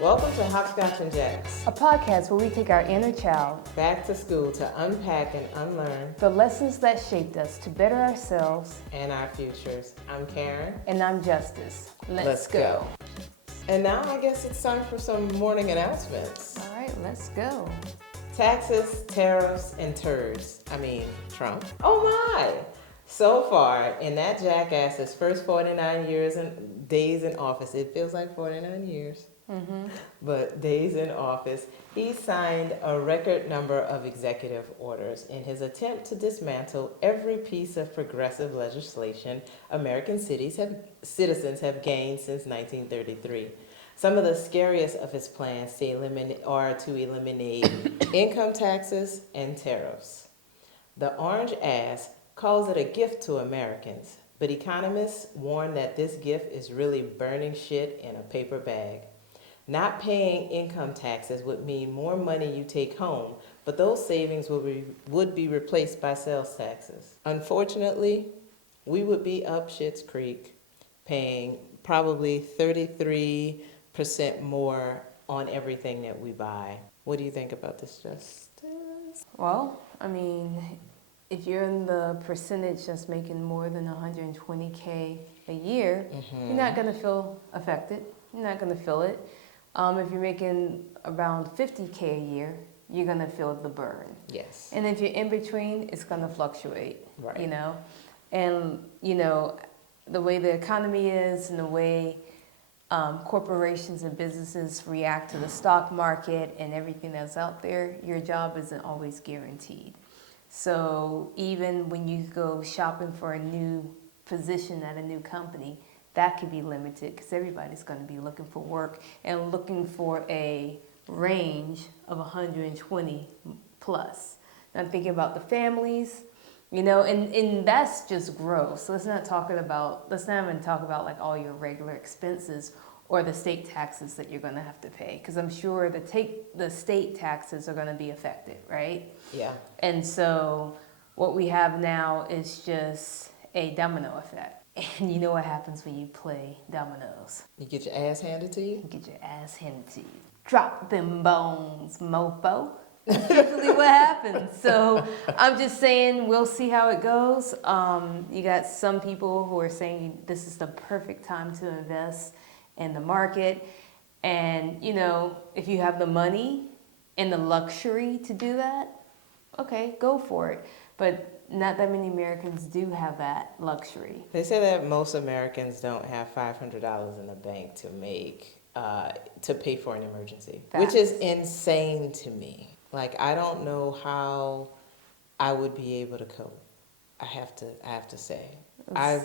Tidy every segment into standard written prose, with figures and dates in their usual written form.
Welcome to Hopscotch-N-Jacks, A podcast where we take our inner child back to school to unpack and unlearn the lessons that shaped us to better ourselves. and our futures. I'm Karen. And I'm Justice. Let's go. And now I guess it's time for some morning announcements. All right, let's go. Taxes, tariffs, and turds. Trump. Oh my! So far, in that jackass's first 49 years and days in office, it feels like 49 years. But days in office, he signed a record number of executive orders in his attempt to dismantle every piece of progressive legislation American citizens have gained since 1933. Some of the scariest of his plans are to eliminate income taxes and tariffs. The orange ass calls it a gift to Americans, but economists warn that this gift is really burning shit in a paper bag. Not paying income taxes would mean more money you take home, but those savings would be replaced by sales taxes. Unfortunately, we would be up Schitt's Creek, paying probably 33% more on everything that we buy. What do you think about this, Justice? Well, if you're in the percentage that's making more than $120K a year, you're not going to feel affected. You're not going to feel it. If you're making around $50K a year, you're going to feel the burn. Yes. And if you're in between, it's going to fluctuate, Right. And, the way the economy is and the way corporations and businesses react to the stock market and everything that's out there, your job isn't always guaranteed. So even when you go shopping for a new position at a new company, that could be limited because everybody's going to be looking for work and looking for a range of 120 plus. And I'm thinking about the families, and that's just gross. So let's not even talk about like all your regular expenses or the state taxes that you're going to have to pay, because I'm sure the state taxes are going to be affected, right? Yeah. And so what we have now is just a domino effect. And you know what happens when you play dominoes? You get your ass handed to you? You get your ass handed to you. Drop them bones, mofo. That's basically what happens. So I'm just saying, we'll see how it goes. You got some people who are saying this is the perfect time to invest in the market. And, if you have the money and the luxury to do that, okay, go for it. But not that many Americans do have that luxury. They say that most Americans don't have $500 in the bank to pay for an emergency, which is insane to me. Like, I don't know how I would be able to cope. I have to say. Go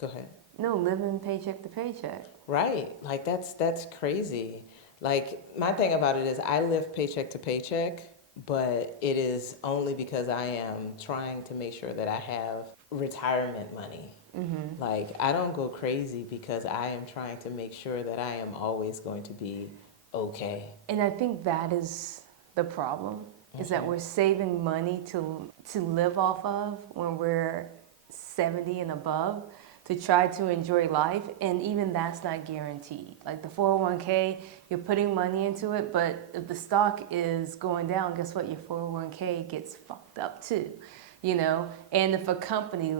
ahead. No, living paycheck to paycheck. Right. Like, that's crazy. Like, my thing about it is I live paycheck to paycheck, but it is only because I am trying to make sure that I have retirement money. Mm-hmm. Like, I don't go crazy because I am trying to make sure that I am always going to be okay. And I think that is the problem, is that we're saving money to live off of when we're 70 and above, to try to enjoy life, and even that's not guaranteed. Like the 401k, you're putting money into it, but if the stock is going down, guess what? Your 401k gets fucked up too, And if a company,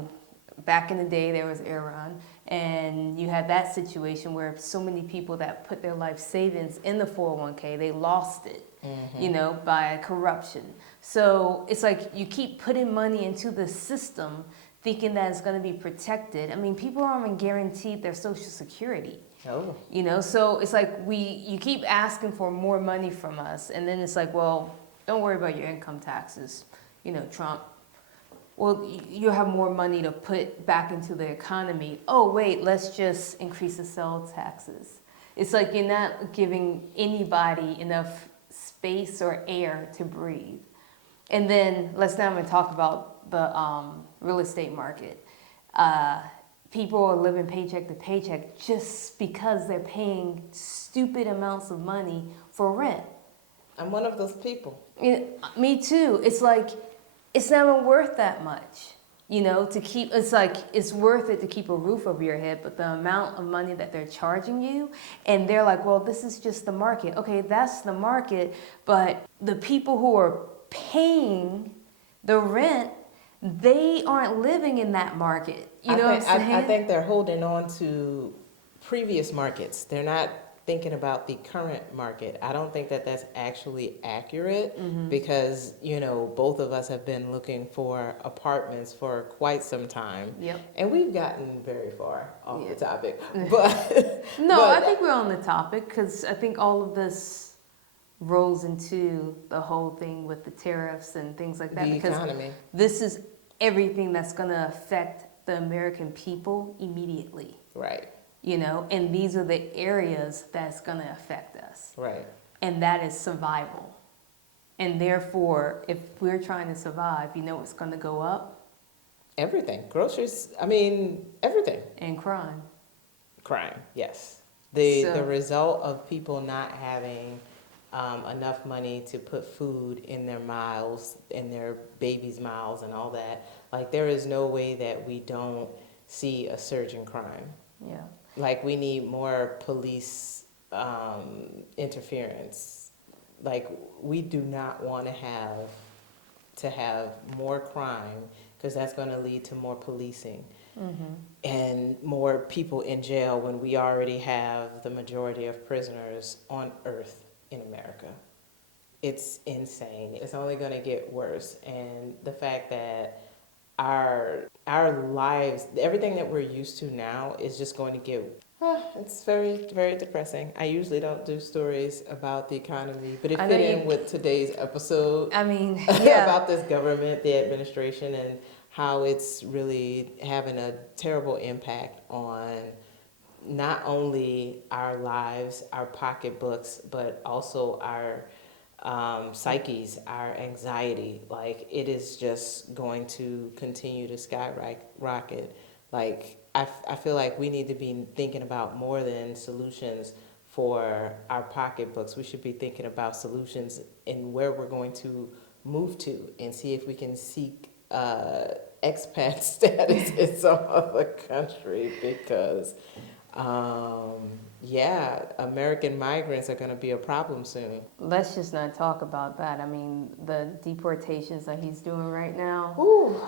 back in the day there was Enron, and you had that situation where so many people that put their life savings in the 401k, they lost it, by corruption. So it's like you keep putting money into the system thinking that it's going to be protected. People aren't even guaranteed their Social Security. Oh. So it's like you keep asking for more money from us, and then it's like, well, don't worry about your income taxes, Trump. Well, you'll have more money to put back into the economy. Oh, wait, let's just increase the sales taxes. It's like you're not giving anybody enough space or air to breathe. And then let's not even talk about the real estate market. People are living paycheck to paycheck just because they're paying stupid amounts of money for rent. I'm one of those people. Me too. It's like, it's not even worth that much. You know, to keep, it's like, it's worth it to keep a roof over your head, but the amount of money that they're charging you, and they're like, well, this is just the market. Okay, that's the market, but the people who are paying the rent, they aren't living in that market. You know what I'm saying? I think they're holding on to previous markets. They're not thinking about the current market. I don't think that that's actually accurate because, you know, both of us have been looking for apartments for quite some time. Yep. And we've gotten very far off the topic. But no, I think we're on the topic because I think all of this rolls into the whole thing with the tariffs and things like that. The because economy. This is everything that's going to affect the American people immediately. Right. You know, and these are the areas that's going to affect us. Right. And that is survival. And therefore, if we're trying to survive, you know what's going to go up? Everything. Groceries, I mean, everything. And crime. Crime, yes. The result of people not having enough money to put food in their mouths, in their babies' mouths and all that. Like, there is no way that we don't see a surge in crime. Yeah. Like, we need more police interference. Like, we do not want to have more crime because that's going to lead to more policing and more people in jail when we already have the majority of prisoners on earth in America. It's insane. It's only going to get worse. And the fact that our lives, everything that we're used to now is just going to get, it's very, very depressing. I usually don't do stories about the economy, but it fit in with today's episode. I mean, yeah. About this government, the administration, and how it's really having a terrible impact on not only our lives, our pocketbooks, but also our psyches, our anxiety. Like, it is just going to continue to skyrocket. Like, I feel like we need to be thinking about more than solutions for our pocketbooks. We should be thinking about solutions in where we're going to move to and see if we can seek expat status in some other country because American migrants are going to be a problem soon. Let's just not talk about that. I mean, the deportations that he's doing right now. Ooh,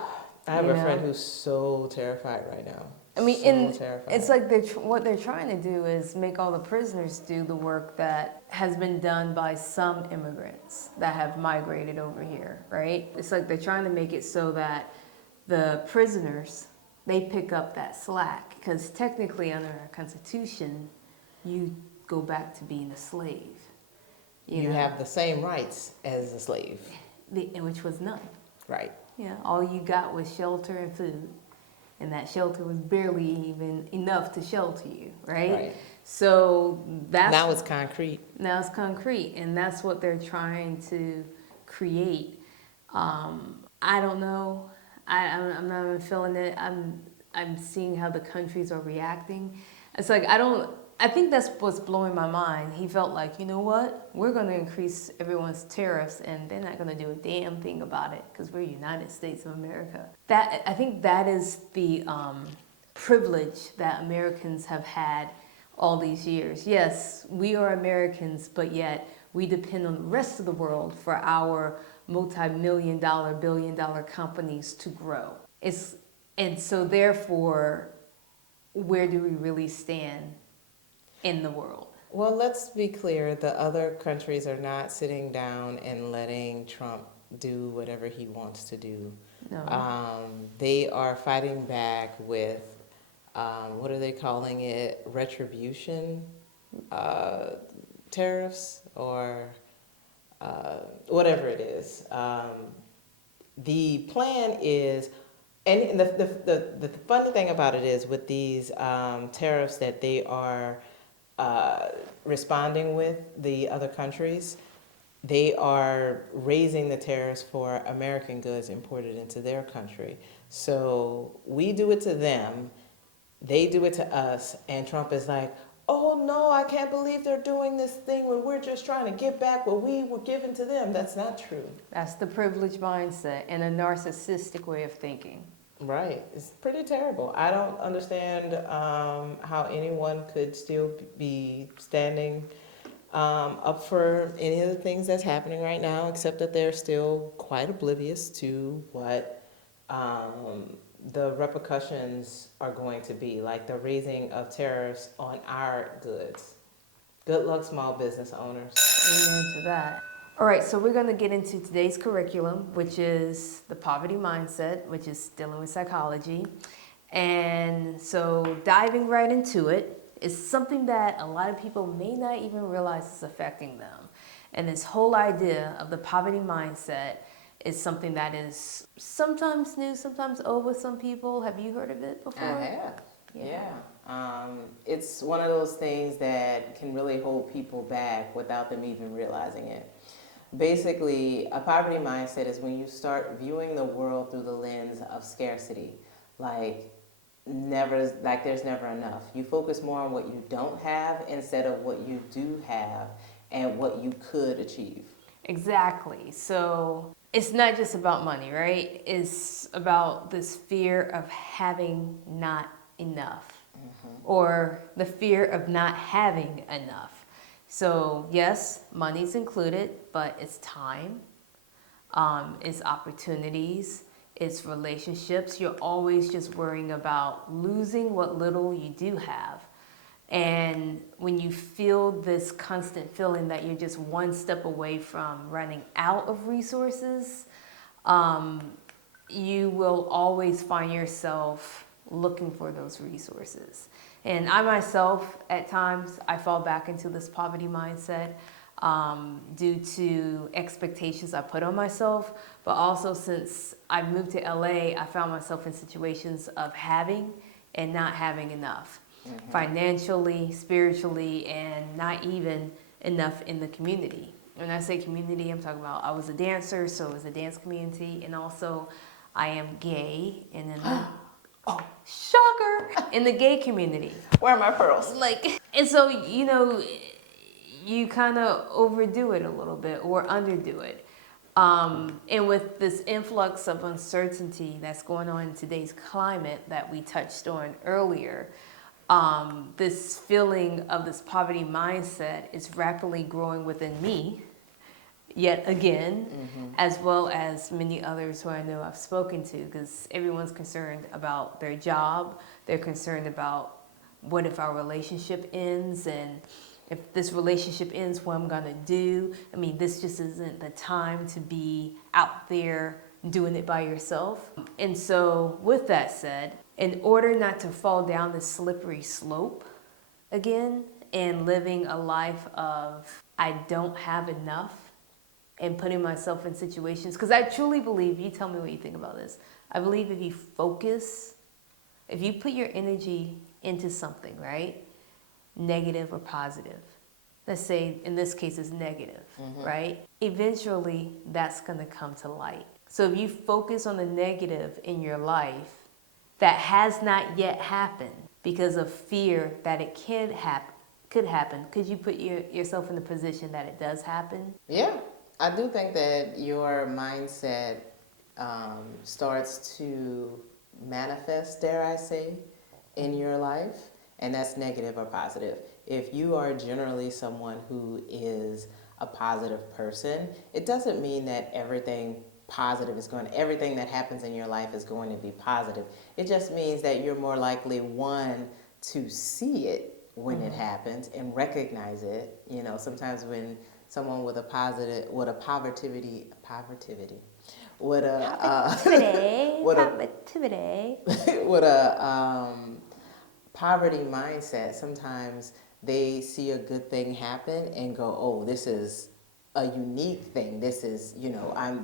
I have a friend who's so terrified right now. I mean, terrified. It's like what they're trying to do is make all the prisoners do the work that has been done by some immigrants that have migrated over here, right? It's like they're trying to make it so that the prisoners, they pick up that slack. Because technically under our Constitution, you go back to being a slave. You know? Have the same rights as a slave. Which was none. Right. Yeah, all you got was shelter and food. And that shelter was barely even enough to shelter you, right? So now it's concrete. Now it's concrete, and that's what they're trying to create. I don't know. I'm not even feeling it. I'm seeing how the countries are reacting. It's like I think that's what's blowing my mind. He felt like, you know what? We're going to increase everyone's tariffs, and they're not going to do a damn thing about it because we're United States of America. I think that is the privilege that Americans have had all these years. Yes, we are Americans, but yet we depend on the rest of the world for our multi-million-dollar, billion-dollar companies to grow. And so therefore, where do we really stand in the world? Well, let's be clear. The other countries are not sitting down and letting Trump do whatever he wants to do. No. They are fighting back with, what are they calling it? Retribution tariffs or whatever it is. The plan is, and the funny thing about it is with these tariffs that they are responding with the other countries, they are raising the tariffs for American goods imported into their country. So we do it to them, they do it to us, and Trump is like, oh no, I can't believe they're doing this thing when we're just trying to get back what we were giving to them. That's not true. That's the privileged mindset and a narcissistic way of thinking. Right. It's pretty terrible. I don't understand how anyone could still be standing up for any of the things that's happening right now, except that they're still quite oblivious to what the repercussions are going to be, like the raising of tariffs on our goods. Good luck, small business owners. Amen to that. All right, so we're going to get into today's curriculum, which is the poverty mindset, which is dealing with psychology. And so diving right into it is something that a lot of people may not even realize is affecting them. And this whole idea of the poverty mindset is something that is sometimes new, sometimes old with some people. Have you heard of it before? I have. Yeah. It's one of those things that can really hold people back without them even realizing it. Basically, a poverty mindset is when you start viewing the world through the lens of scarcity, like there's never enough. You focus more on what you don't have instead of what you do have and what you could achieve. Exactly. So it's not just about money, right? It's about this fear of having not enough, or the fear of not having enough. So yes, money's included, but it's time, it's opportunities, it's relationships. You're always just worrying about losing what little you do have. And when you feel this constant feeling that you're just one step away from running out of resources, you will always find yourself looking for those resources. And I myself, at times, I fall back into this poverty mindset due to expectations I put on myself. But also since I moved to LA, I found myself in situations of having and not having enough. Financially, spiritually, and not even enough in the community. When I say community, I'm talking about I was a dancer, so it was a dance community, and also I am gay, and in the shocker, in the gay community. Where are my pearls? And so you kind of overdo it a little bit or underdo it. And with this influx of uncertainty that's going on in today's climate that we touched on earlier, this feeling of this poverty mindset is rapidly growing within me, yet again, as well as many others who I know I've spoken to, because everyone's concerned about their job. They're concerned about what if our relationship ends, and if this relationship ends, what I'm gonna do. I mean, this just isn't the time to be out there doing it by yourself. And so with that said, in order not to fall down this slippery slope again and living a life of I don't have enough and putting myself in situations, because I truly believe, you tell me what you think about this, I believe if you focus, if you put your energy into something, right, negative or positive, let's say in this case it's negative, right, eventually that's going to come to light. So if you focus on the negative in your life that has not yet happened because of fear that it could happen, could you put yourself in the position that it does happen? Yeah, I do think that your mindset starts to manifest, dare I say, in your life, and that's negative or positive. If you are generally someone who is a positive person, it doesn't mean that everything that happens in your life is going to be positive. It just means that you're more likely, one, to see it when it happens and recognize it. You know, sometimes when someone with a positivity, with a poverty mindset, sometimes they see a good thing happen and go, oh, this is a unique thing. This is,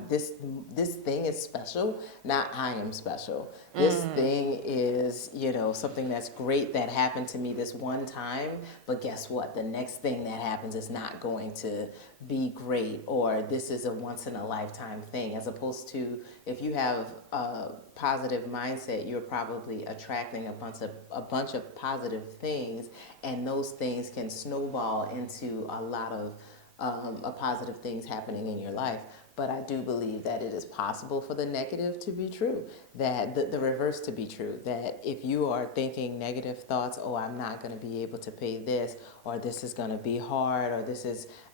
this thing is special, not I am special. This thing is, something that's great that happened to me this one time, but guess what? The next thing that happens is not going to be great, or this is a once in a lifetime thing, as opposed to if you have a positive mindset, you're probably attracting a bunch of positive things, and those things can snowball into a lot of positive things happening in your life. But I do believe that it is possible for the negative to be true, that the reverse to be true, that if you are thinking negative thoughts, oh, I'm not going to be able to pay this, or this is going to be hard, or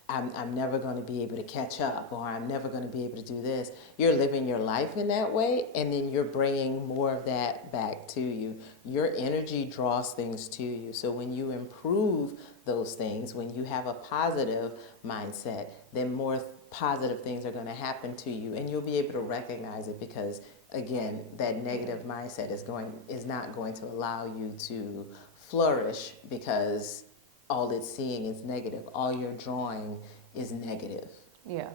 I'm never going to be able to catch up, or I'm never going to be able to do this. You're living your life in that way, and then you're bringing more of that back to you. Your energy draws things to you. So when you improve those things, when you have a positive mindset, then more positive things are going to happen to you, and you'll be able to recognize it, because again, that negative mindset is not going to allow you to flourish, because all it's seeing is negative. All you're drawing is negative. Yeah.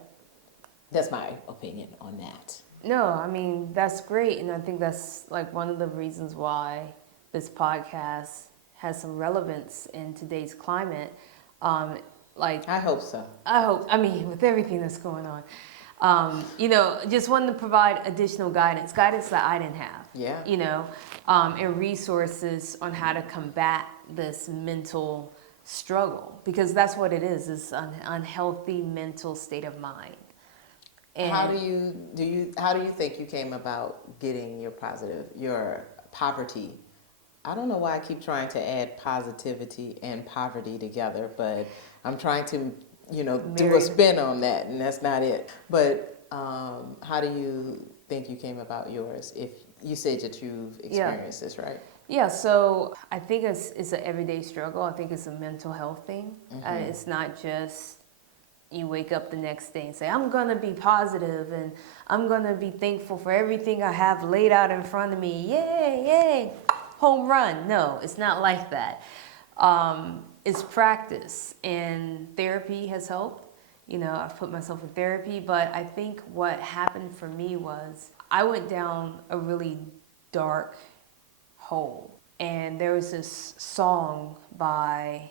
That's my opinion on that. No, I mean, that's great. And I think that's like one of the reasons why this podcast has some relevance in today's climate. I hope so. I mean, with everything that's going on, just wanted to provide additional guidance that I didn't have. Yeah. And resources on how to combat this mental struggle, because that's what it is an unhealthy mental state of mind. And how do you think you came about getting your poverty? I don't know why I keep trying to add positivity and poverty together, but I'm trying to, do a spin on that, and that's not it. But how do you think you came about yours? If you said that you've experienced this, right? Yeah, so I think it's an everyday struggle. I think it's a mental health thing. Mm-hmm. It's not just you wake up the next day and say, I'm going to be positive and I'm going to be thankful for everything I have laid out in front of me. Yay, yay, home run. No, it's not like that. It's practice, and therapy has helped. I've put myself in therapy, but I think what happened for me was I went down a really dark hole. And there was this song by,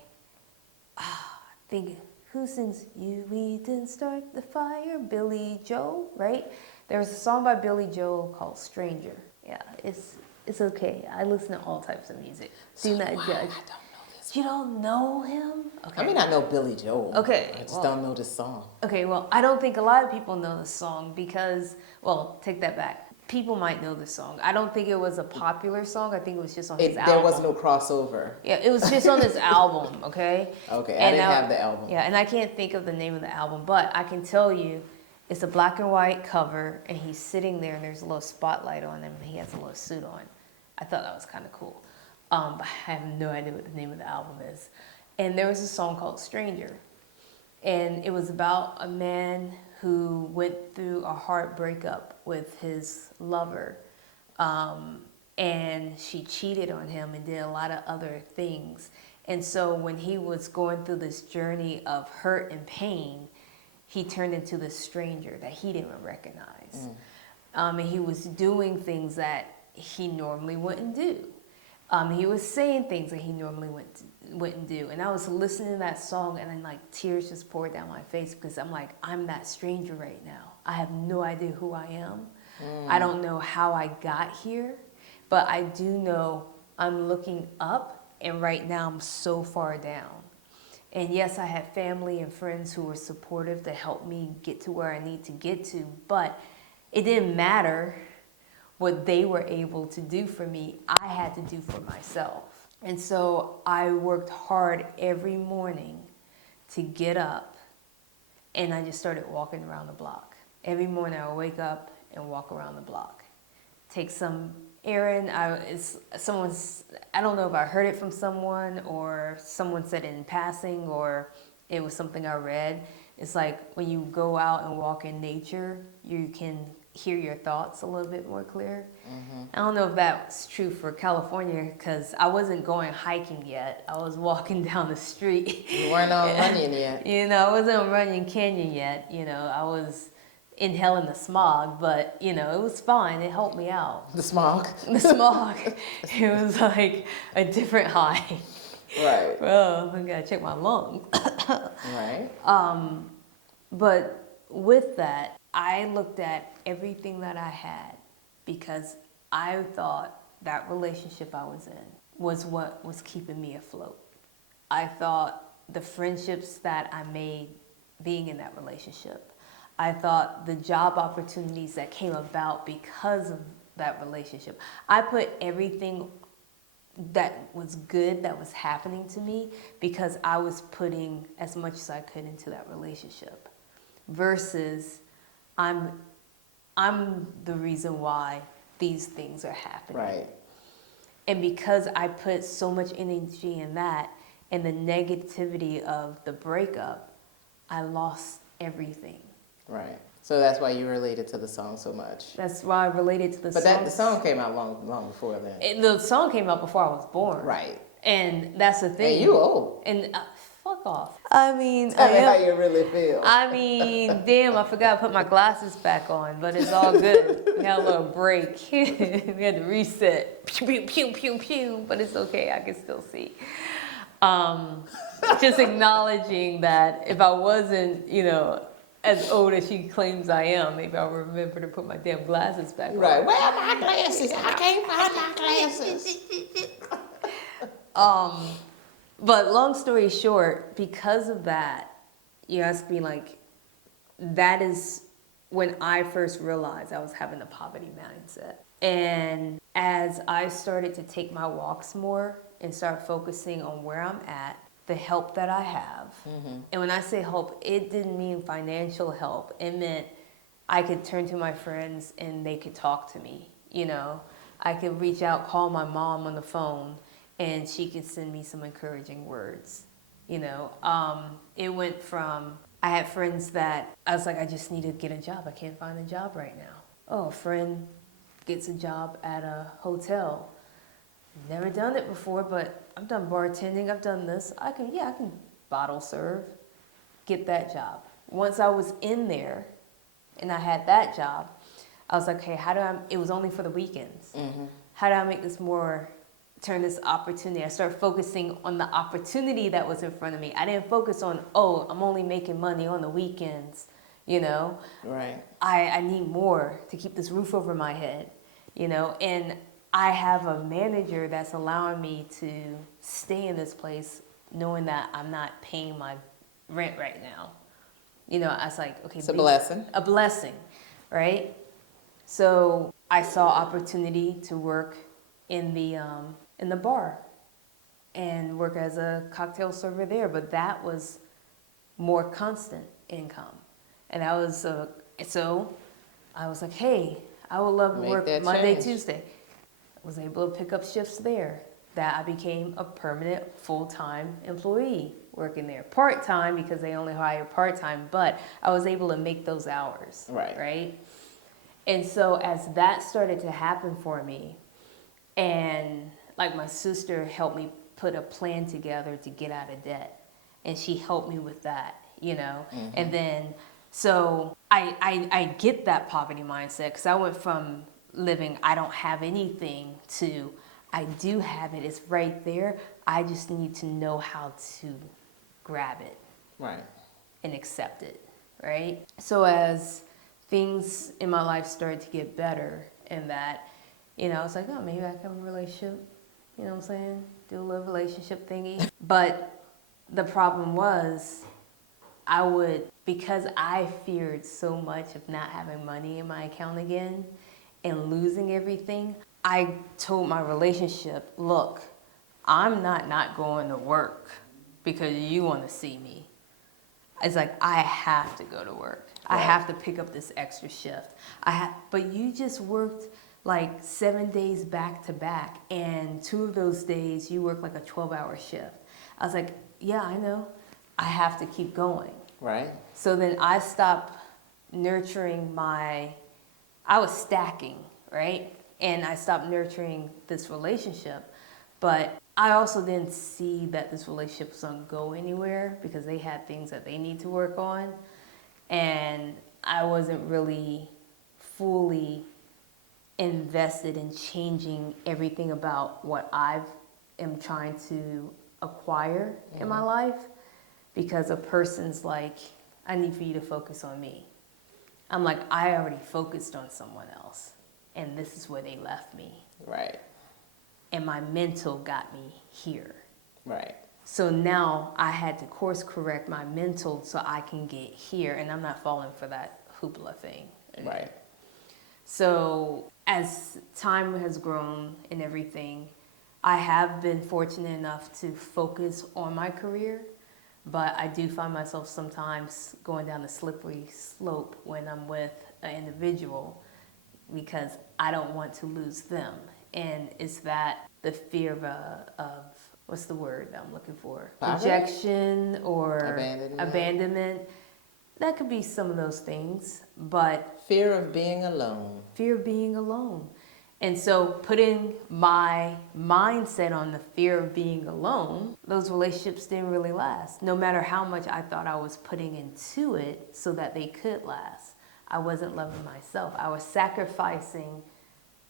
who sings We Didn't Start the Fire? Billy Joel, right? There was a song by Billy Joel called Stranger. Yeah, it's okay. I listen to all types of music. Do not judge. I don't know this. You don't know him? Okay. I mean, I know Billy Joel. Okay. I just don't know this song. Okay, well, I don't think a lot of people know this song because, take that back. People might know this song. I don't think it was a popular song. I think it was just on his album. There was no crossover. Yeah, it was just on his album, okay? Okay, I didn't have the album. Yeah, and I can't think of the name of the album, but I can tell you it's a black and white cover, and he's sitting there, and there's a little spotlight on him, and he has a little suit on. I thought that was kind of cool. But I have no idea what the name of the album is. And there was a song called Stranger. And it was about a man who went through a hard breakup with his lover. And she cheated on him and did a lot of other things. And so when he was going through this journey of hurt and pain, he turned into this stranger that he didn't recognize. And he was doing things that he normally wouldn't do. He was saying things that he normally wouldn't do. And I was listening to that song, and then tears just poured down my face, because I'm like, I'm that stranger right now. I have no idea who I am. I don't know how I got here, but I do know I'm looking up, and right now I'm so far down. And yes, I had family and friends who were supportive to help me get to where I need to get to, but it didn't matter what they were able to do for me. I had to do for myself. And so I worked hard every morning to get up, and I just started walking around the block. Every morning I would wake up and walk around the block. Take some errand. I don't know if I heard it from someone or someone said it in passing or it was something I read. It's like when you go out and walk in nature, you can hear your thoughts a little bit more clear. I don't know if that's true for California, because I wasn't going hiking yet. I was walking down the street. You weren't on Runyon yet. I wasn't on Runyon Canyon yet. I was inhaling the smog, but it was fine. It helped me out. The smog? The smog. It was like a different high. Right. Well, I gotta check my lungs. Right. But with that, I looked at everything that I had, because I thought that relationship I was in was what was keeping me afloat. I thought the friendships that I made being in that relationship, I thought the job opportunities that came about because of that relationship. I put everything that was good that was happening to me because I was putting as much as I could into that relationship. Versus I'm the reason why these things are happening. Right. And because I put so much energy in that and the negativity of the breakup, I lost everything. Right. So that's why you related to the song so much. That's why I related to the song. But the song came out long before then. And the song came out before I was born. Right. And that's the thing. And you old. And fuck off. I mean, Tell me how you really feel. I mean, damn, I forgot to put my glasses back on, but it's all good. We had a little break. We had to reset. Pew, pew, pew, pew, pew. But it's okay. I can still see. Just acknowledging that if I wasn't, as old as she claims I am, maybe I'll remember to put my damn glasses back on. Right. Where are my glasses? I can't find my glasses. But long story short, because of that, you ask me that is when I first realized I was having a poverty mindset. And as I started to take my walks more and start focusing on where I'm at, the help that I have. Mm-hmm. And when I say help, it didn't mean financial help. It meant I could turn to my friends and they could talk to me. I could reach out, call my mom on the phone, and she could send me some encouraging words. It went from, I had friends that I was like, I just need to get a job. I can't find a job right now. Oh, a friend gets a job at a hotel. Never done it before, but I've done bartending. I've done this. I can bottle serve, get that job. Once I was in there and I had that job, I was like, okay, it was only for the weekends. Mm-hmm. How do I make this turn this opportunity? I started focusing on the opportunity that was in front of me. I didn't focus on, I'm only making money on the weekends, Right. I need more to keep this roof over my head, and I have a manager that's allowing me to stay in this place knowing that I'm not paying my rent right now. I was like, okay. It's a blessing. A blessing, right? So I saw opportunity to work in the bar and work as a cocktail server there, but that was more constant income. And I was, so I was like, hey, I would love to work Monday, Tuesday. I was able to pick up shifts there. That I became a permanent full-time employee working there. Part-time because they only hire part-time, but I was able to make those hours. Right? And so as that started to happen for me, and my sister helped me put a plan together to get out of debt. And she helped me with that, Mm-hmm. And then, so I get that poverty mindset because I went from living, I don't have anything, to I do have it. It's right there. I just need to know how to grab it. Right. And accept it. Right? So as things in my life started to get better and that, I was like, oh, maybe I can have a relationship. You know what I'm saying? Do a little relationship thingy. But the problem was, because I feared so much of not having money in my account again and losing everything, I told my relationship, look, I'm not going to work because you want to see me. It's like, I have to go to work. Right. I have to pick up this extra shift. But you just worked 7 days back to back, and 2 of those days you work a 12-hour shift. I was like, yeah, I know. I have to keep going. Right. So then I stopped nurturing I was stacking, right? And I stopped nurturing this relationship. But I also didn't see that this relationship was going to go anywhere because they had things that they need to work on. And I wasn't really fully invested in changing everything about what I am trying to acquire in my life, because a person's like, I need for you to focus on me. I'm like, I already focused on someone else, and this is where they left me. Right. And my mental got me here. Right. So now I had to course correct my mental so I can get here, and I'm not falling for that hoopla thing. Right. So as time has grown and everything, I have been fortunate enough to focus on my career, but I do find myself sometimes going down a slippery slope when I'm with an individual because I don't want to lose them. And it's that the fear of what's the word that I'm looking for? Poverty? Rejection or Abandonment. That could be some of those things, but Fear of being alone. fear of being alone. And so putting my mindset on the fear of being alone, those relationships didn't really last. No matter how much I thought I was putting into it so that they could last, I wasn't loving myself. I was sacrificing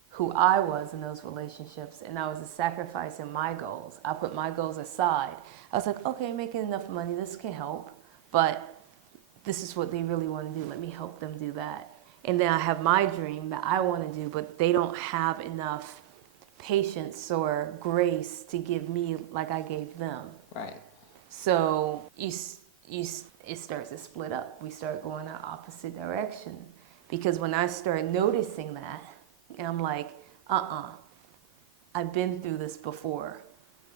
who I was in those relationships, and I was sacrificing my goals. I put my goals aside. I was like, okay, making enough money, this can help, but this is what they really want to do. Let me help them do that. And then I have my dream that I want to do, but they don't have enough patience or grace to give me like I gave them. Right. So it starts to split up. We start going in opposite direction. Because when I start noticing that, and I'm like, I've been through this before.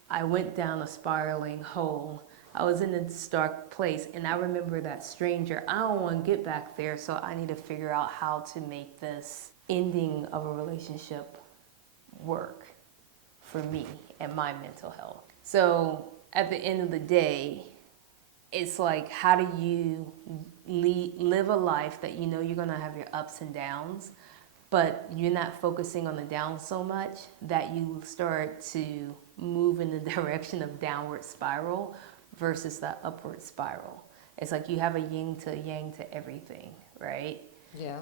I went down a spiraling hole. I was in a dark place, and I remember that stranger. I don't want to get back there, so I need to figure out how to make this ending of a relationship work for me and my mental health. So at the end of the day, it's like, how do you live a life that you know you're going to have your ups and downs, but you're not focusing on the down so much that you start to move in the direction of downward spiral versus the upward spiral. It's like you have a yin to yang to everything, right? Yeah.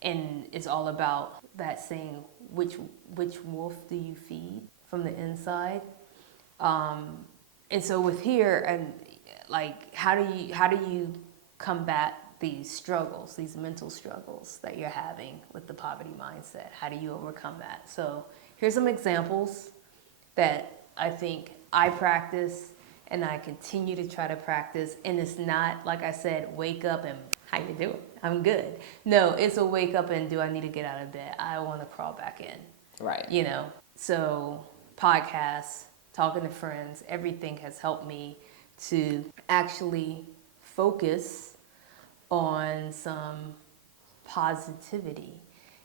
And it's all about that saying, which wolf do you feed from the inside? And so with here, and like, how do you combat these struggles, these mental struggles that you're having with the poverty mindset? How do you overcome that? So here's some examples that I think I practice and I continue to try to practice. And it's not, like I said, wake up and how you doing? I'm good. No, it's a wake up and do I need to get out of bed? I want to crawl back in. Right. You know, so podcasts, talking to friends, everything has helped me to actually focus on some positivity.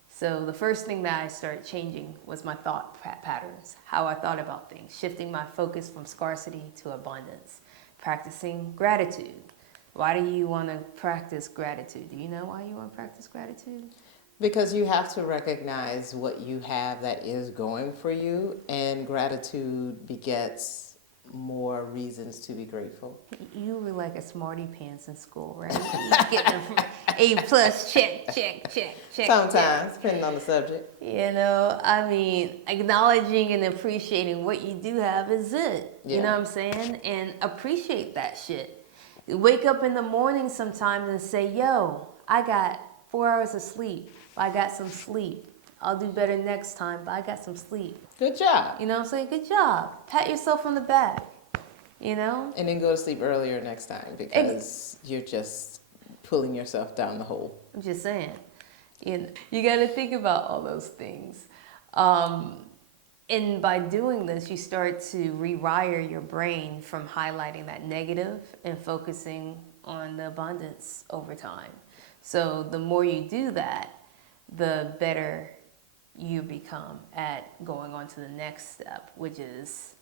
So the first thing that I started changing was my thought patterns, how I thought about things, shifting my focus from scarcity to abundance, practicing gratitude. Why do you want to practice gratitude? Do you know why you want to practice gratitude? Because you have to recognize what you have that is going for you, and gratitude begets more reasons to be grateful. You were like a smarty pants in school, right? You getting A plus, check. Sometimes, depending on the subject. You know, I mean, acknowledging and appreciating what you do have is it. Yeah. You know what I'm saying? And appreciate that shit. Wake up in the morning sometimes and say, yo, I got 4 hours of sleep. I got some sleep. I'll do better next time, but I got some sleep. Good job. You know what I'm saying? Good job. Pat yourself on the back. You know? And then go to sleep earlier next time because you're just pulling yourself down the hole. I'm just saying. You got to think about all those things. And by doing this, you start to rewire your brain from highlighting that negative and focusing on the abundance over time. So the more you do that, the better you become at going on to the next step, which is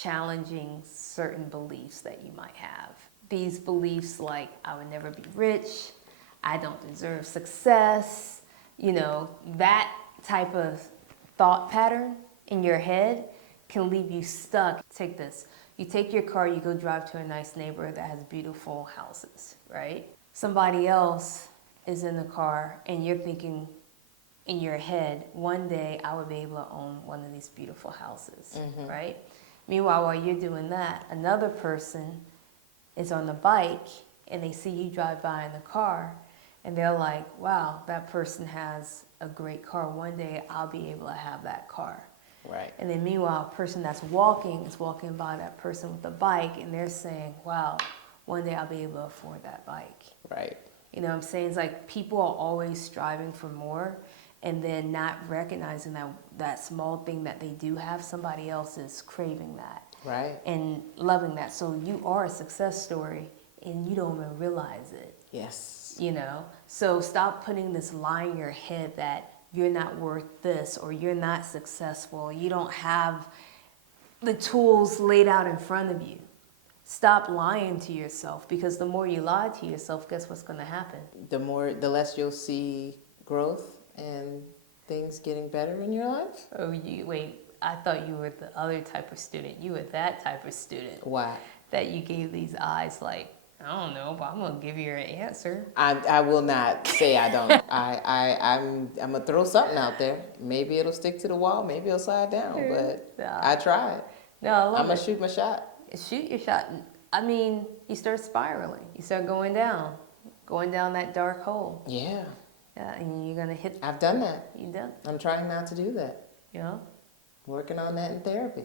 challenging certain beliefs that you might have. These beliefs like, I would never be rich, I don't deserve success, you know, that type of thought pattern in your head can leave you stuck. Take this. You take your car, you go drive to a nice neighborhood that has beautiful houses, right? Somebody else is in the car and you're thinking in your head, one day I would be able to own one of these beautiful houses, right? Meanwhile, while you're doing that, another person is on the bike and they see you drive by in the car and they're like, wow, that person has a great car. One day I'll be able to have that car. Right. And then meanwhile, a person that's walking is walking by that person with the bike and they're saying, wow, one day I'll be able to afford that bike. Right. You know what I'm saying? It's like people are always striving for more and then not recognizing that that small thing that they do have, somebody else is craving that. Right. And loving that. So you are a success story and you don't even realize it. Yes. You know? So stop putting this lie in your head that you're not worth this or you're not successful. You don't have the tools laid out in front of you. Stop lying to yourself, because the more you lie to yourself, guess what's going to happen? The less you'll see growth and things getting better in your life. Oh, wait, I thought you were the other type of student. You were that type of student. Why? That you gave these eyes like, I don't know, but I'm going to give you an answer. I will not say I don't. I'm going to throw something out there. Maybe it'll stick to the wall. Maybe it'll slide down. But No. I tried. No, I love I'm going it. to shoot my shot. Shoot your shot. I mean, you start spiraling. You start going down that dark hole. Yeah. Yeah, and you're going to hit. I've done that. You done. I'm trying not to do that. You know? Working on that in therapy.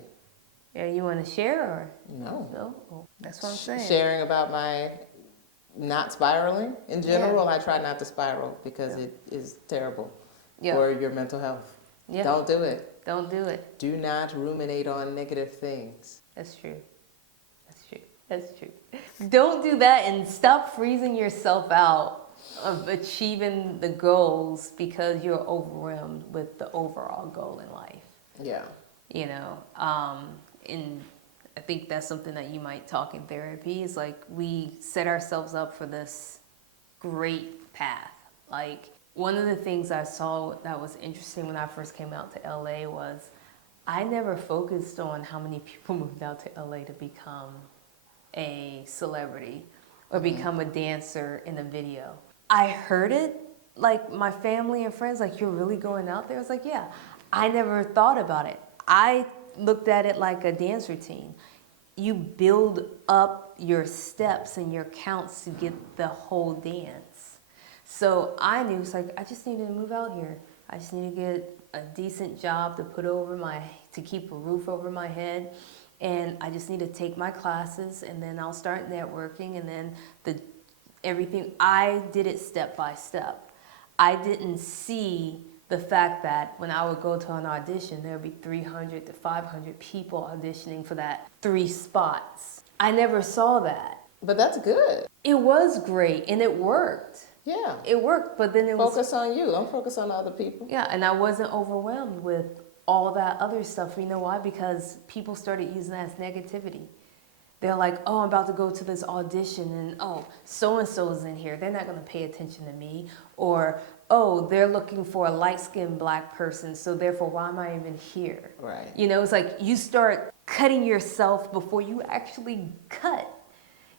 Yeah, you want to share or? No. No? Well, that's what I'm saying. Sharing about my not spiraling in general. I try not to spiral because it is terrible for your mental health. Yeah. Don't do it. Don't do it. Do not ruminate on negative things. That's true. That's true. That's true. Don't do that and stop freezing yourself out of achieving the goals because you're overwhelmed with the overall goal in life. Yeah. You know, and I think that's something that you might talk in therapy is like we set ourselves up for this great path. Like one of the things I saw that was interesting when I first came out to LA was I never focused on how many people moved out to LA to become a celebrity or become a dancer in a video. I heard it, like my family and friends, like, you're really going out there? I was like, yeah. I never thought about it. I looked at it like a dance routine. You build up your steps and your counts to get the whole dance. So I knew, it's like, I just needed to move out here. I just need to get a decent job to to keep a roof over my head. And I just need to take my classes and then I'll start networking and then everything. I did it step by step. I didn't see the fact that when I would go to an audition, there would be 300 to 500 people auditioning for that 3 spots. I never saw that. But that's good. It was great and it worked. Yeah. It worked, but then Focus on you. Don't focus on other people. Yeah, and I wasn't overwhelmed with all that other stuff. You know why? Because people started using that as negativity. They're like, oh, I'm about to go to this audition and, oh, so-and-so's in here. They're not going to pay attention to me. Or, oh, they're looking for a light-skinned black person, so therefore, why am I even here? Right. You know, it's like you start cutting yourself before you actually cut.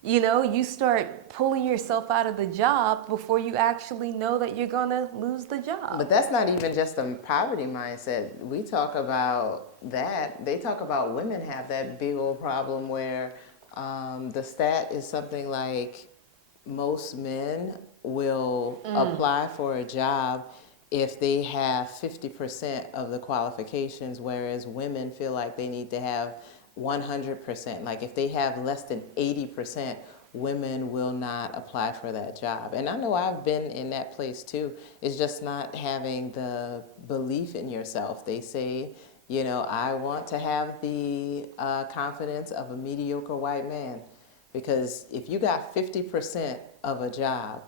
You know, you start pulling yourself out of the job before you actually know that you're going to lose the job. But that's not even just a poverty mindset. We talk about that. They talk about women have that big old problem where the stat is something like most men will apply for a job if they have 50% of the qualifications, whereas women feel like they need to have 100%. Like if they have less than 80%, women will not apply for that job. And I know I've been in that place too. It's just not having the belief in yourself. They say, you know, I want to have the confidence of a mediocre white man. Because if you got 50% of a job,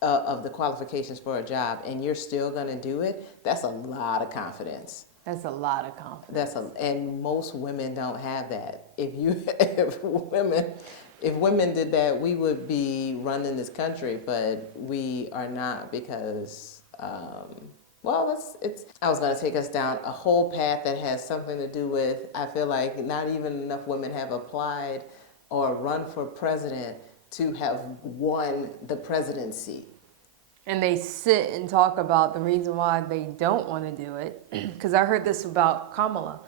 of the qualifications for a job, and you're still going to do it, that's a lot of confidence. That's a lot of confidence. And most women don't have that. If women did that, we would be running this country, but we are not because, I was going to take us down a whole path that has something to do with, I feel like not even enough women have applied or run for president to have won the presidency. And they sit and talk about the reason why they don't want to do it. Because I heard this about Kamala.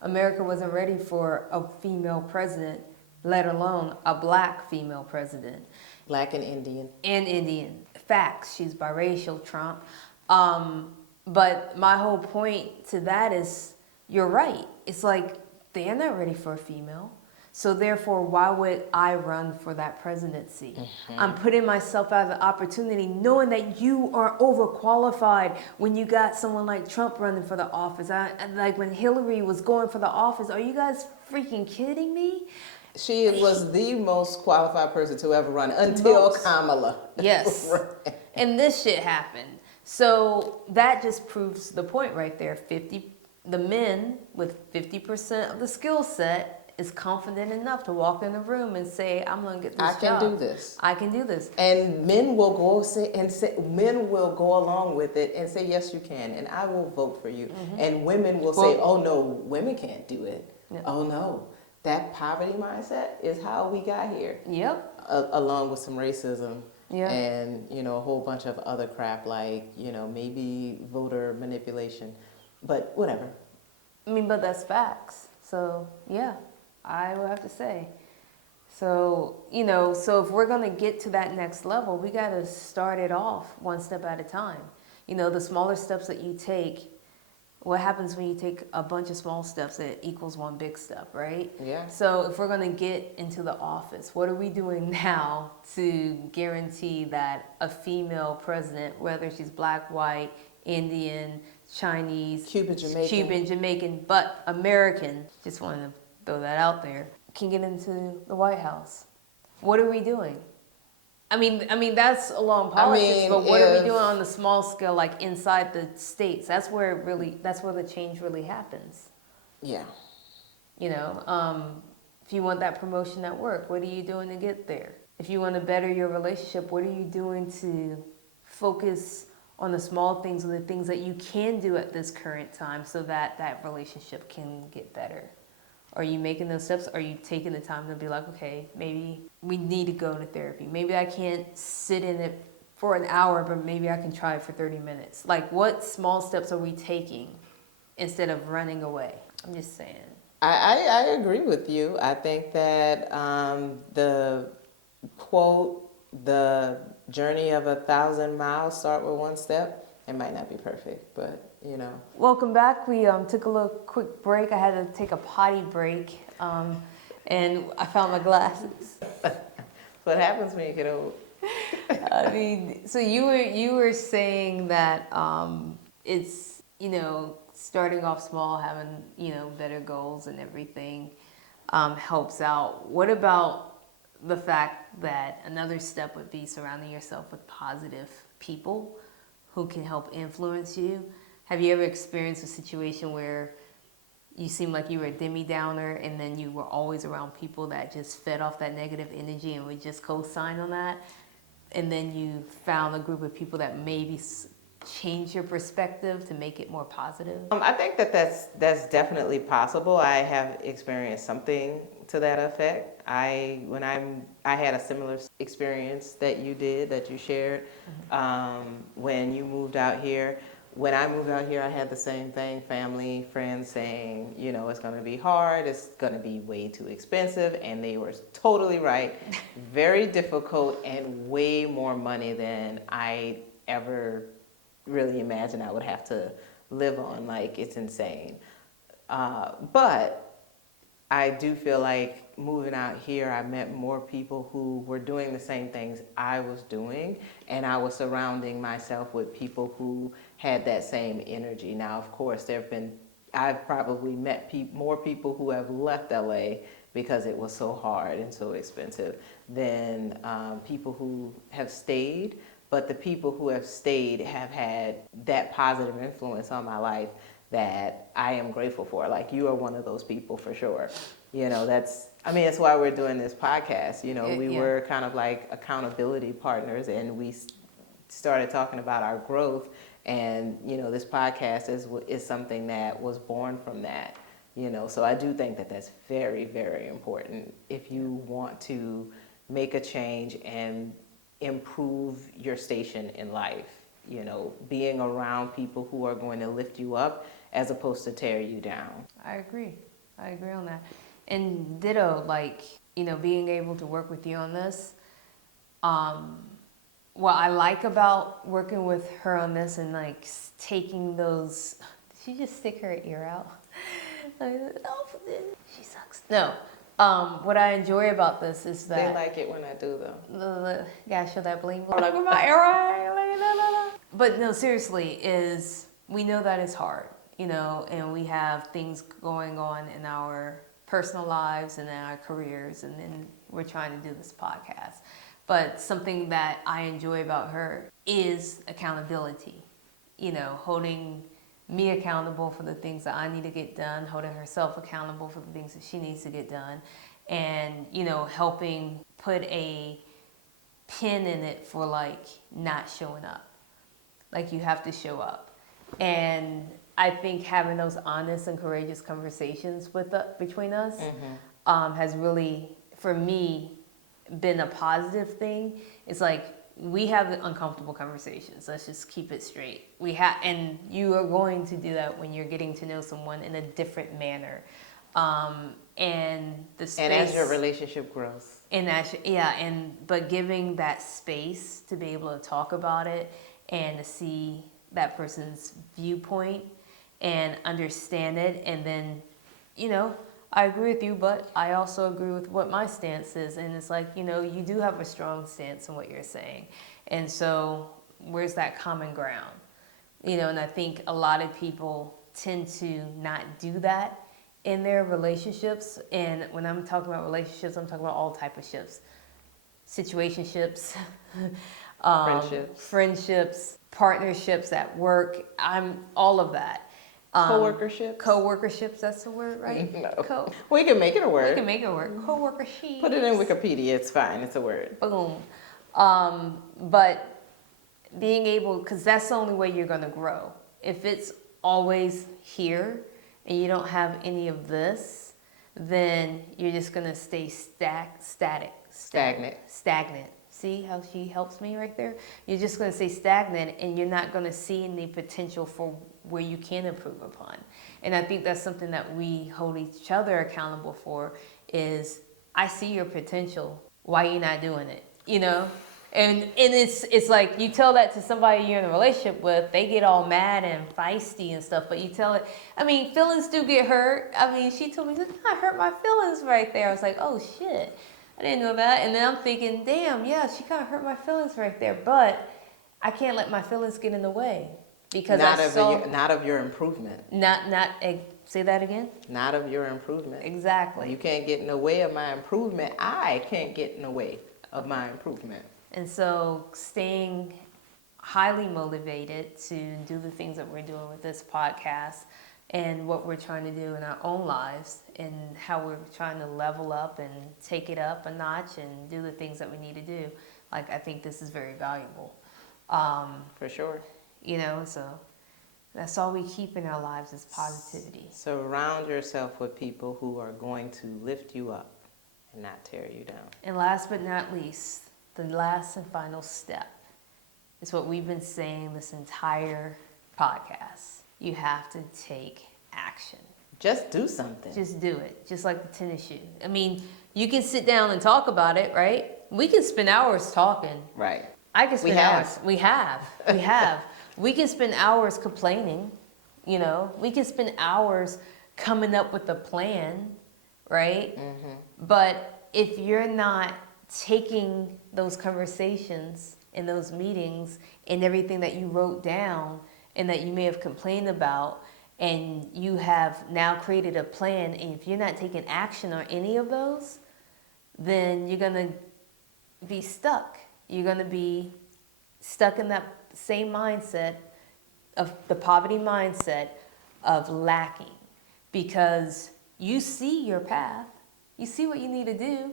America wasn't ready for a female president, let alone a black female president. Black and Indian. And Indian. Facts. She's biracial, Trump. But my whole point to that is, you're right. It's like, they're not ready for a female. So therefore, why would I run for that presidency? I'm putting myself out of the opportunity knowing that you are overqualified when you got someone like Trump running for the office. Like when Hillary was going for the office, are you guys freaking kidding me? She was the most qualified person to ever run until Kamala. Yes. And this shit happened. So that just proves the point right there. The men with 50% of the skill set is confident enough to walk in the room and say, I'm going to get this job. I can do this. I can do this. And men will men will go along with it and say, yes, you can, and I will vote for you. And women will say, oh no, women can't do it. Yeah. Oh no. That poverty mindset is how we got here. Yep. Along with some racism. Yeah. And, a whole bunch of other crap like, maybe voter manipulation. But whatever. I mean, but that's facts. So, yeah. I would have to say. So, so if we're going to get to that next level, we got to start it off one step at a time. The smaller steps that you take, what happens when you take a bunch of small steps, it equals one big step, right? Yeah. So if we're going to get into the office, what are we doing now to guarantee that a female president, whether she's black, white, Indian, Chinese, Cuban, Jamaican, but American, just wanted to throw that out there, can get into the White House? What are we doing? I mean that's along politics, but what are we doing on the small scale, like inside the states? That's where the change really happens. Yeah. If you want that promotion at work, what are you doing to get there? If you want to better your relationship, what are you doing to focus on the small things and the things that you can do at this current time so that that relationship can get better? Are you making those steps? Are you taking the time to be like, okay, maybe we need to go to therapy. Maybe I can't sit in it for an hour, but maybe I can try it for 30 minutes. Like, what small steps are we taking instead of running away? I'm just saying. I agree with you. I think that the quote, the journey of 1,000 miles start with one step. It might not be perfect, but Welcome back. We took a little quick break. I had to take a potty break, and I found my glasses. What happens when you get old? I mean, so you were saying that it's starting off small, having better goals and everything helps out. What about the fact that another step would be surrounding yourself with positive people who can help influence you? Have you ever experienced a situation where you seemed like you were a Demi-Downer and then you were always around people that just fed off that negative energy and would just co-sign on that? And then you found a group of people that maybe change your perspective to make it more positive? I think that's definitely possible. I have experienced something to that effect. I had a similar experience that you shared when you moved out here. When I moved out here, I had the same thing, family, friends saying, it's going to be hard, it's going to be way too expensive, and they were totally right. Very difficult and way more money than I ever really imagined I would have to live on. Like, it's insane. But I do feel like moving out here, I met more people who were doing the same things I was doing, and I was surrounding myself with people who had that same energy. Now, of course, I've probably met more people who have left LA because it was so hard and so expensive than people who have stayed. But the people who have stayed have had that positive influence on my life that I am grateful for. Like, you are one of those people for sure. That's why we're doing this podcast. We were kind of like accountability partners, and we started talking about our growth. And, this podcast is something that was born from that. So I do think that that's very, very important if you want to make a change and improve your station in life. Being around people who are going to lift you up as opposed to tear you down. I agree on that. And ditto, being able to work with you on this. What I like about working with her on this and taking those, did she just stick her ear out? She sucks. No, What I enjoy about this is They that like it when I do though. gotta show that bling. Like with my arrow. But no, seriously, is we know that it's hard, you know, and we have things going on in our personal lives and in our careers, and then we're trying to do this podcast. But something that I enjoy about her is accountability, you know, holding me accountable for the things that I need to get done, holding herself accountable for the things that she needs to get done, and, you know, helping put a pin in it for like not showing up. Like you have to show up. And I think having those honest and courageous conversations between us has really, for me, been a positive thing. It's like we have uncomfortable conversations. Let's just keep it straight. And you are going to do that when you're getting to know someone in a different manner. And the space, and as your relationship grows. But giving that space to be able to talk about it and to see that person's viewpoint and understand it, and then, you know, I agree with you, but I also agree with what my stance is. And it's like, you know, you do have a strong stance in what you're saying. And so where's that common ground? You know, and I think a lot of people tend to not do that in their relationships. And when I'm talking about relationships, I'm talking about all type of ships. Situationships, friendships, partnerships at work. I'm all of that. Co-workerships, that's the word, right? No. We can make it a word. We can make it a word. Co-workerships. Put it in Wikipedia, it's fine, it's a word. Boom. But being able, because that's the only way you're going to grow. If it's always here and you don't have any of this, then you're just going to stay stagnant. See how she helps me right there? You're just going to stay stagnant, and you're not going to see any potential for where you can improve upon. And I think that's something that we hold each other accountable for is, I see your potential. Why are you not doing it? You know? And it's like you tell that to somebody you're in a relationship with, they get all mad and feisty and stuff, but you tell it, I mean, feelings do get hurt. I mean, she told me, I hurt my feelings right there. I was like, oh shit. I didn't know that. And then I'm thinking, damn, yeah, she kind of hurt my feelings right there. But I can't let my feelings get in the way. Because not of your improvement. Say that again? Not of your improvement. Exactly. You can't get in the way of my improvement. I can't get in the way of my improvement. And so staying highly motivated to do the things that we're doing with this podcast and what we're trying to do in our own lives and how we're trying to level up and take it up a notch and do the things that we need to do. Like, I think this is very valuable. For sure. You know, so that's all we keep in our lives is positivity. Surround yourself with people who are going to lift you up and not tear you down. And last but not least, the last and final step is what we've been saying this entire podcast. You have to take action. Just do something. Just do it. Just like the tennis shoe. I mean, you can sit down and talk about it, right? We can spend hours talking. Right. I can spend hours. We have. We can spend hours complaining, you know. We can spend hours coming up with a plan, right? Mm-hmm. But if you're not taking those conversations and those meetings and everything that you wrote down and that you may have complained about, and you have now created a plan, and if you're not taking action on any of those, then you're going to be stuck. You're going to be stuck in that same mindset of the poverty mindset of lacking, because you see your path, you see what you need to do,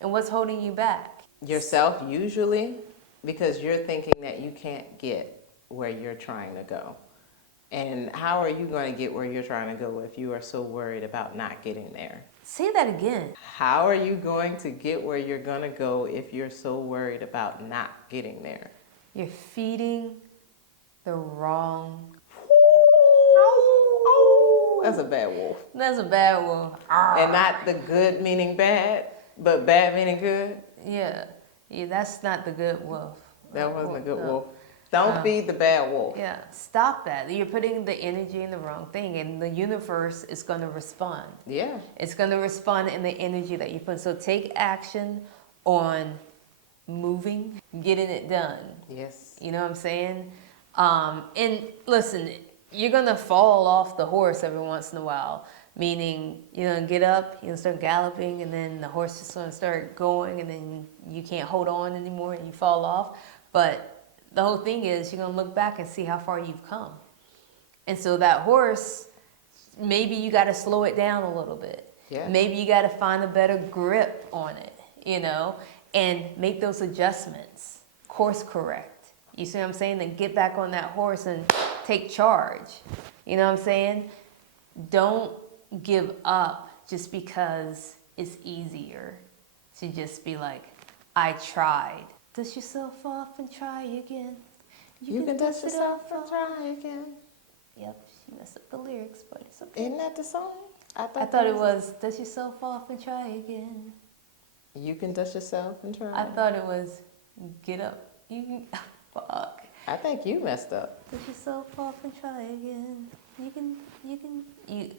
and what's holding you back. Yourself, usually, because you're thinking that you can't get where you're trying to go. And how are you going to get where you're trying to go if you are so worried about not getting there? Say that again. How are you going to get where you're going to go if you're so worried about not getting there? You're feeding the wrong... That's a bad wolf. That's a bad wolf. And not the good meaning bad, but bad meaning good? Yeah, that's not the good wolf. That wasn't a good wolf. Don't feed the bad wolf. Yeah, stop that. You're putting the energy in the wrong thing, and the universe is going to respond. Yeah. It's going to respond in the energy that you put. So take action on moving, getting it done. Yes. You know what I'm saying? And listen, you're going to fall off the horse every once in a while. Meaning, you're going to get up, you're going to start galloping, and then the horse is going to start going, and then you can't hold on anymore, and you fall off. But the whole thing is, you're going to look back and see how far you've come. And so that horse, maybe you got to slow it down a little bit. Yeah. Maybe you got to find a better grip on it, you know, and make those adjustments, course correct. You see what I'm saying? Then get back on that horse and take charge. You know what I'm saying? Don't give up just because it's easier to just be like, I tried. Dust yourself off and try again. You can dust yourself and try again. Yep, she messed up the lyrics, but it's okay. Isn't that the song? I thought it was dust yourself off and try again. You can dust yourself and try. I thought it was get up. You can fuck. I think you messed up. Dust yourself off and try again. You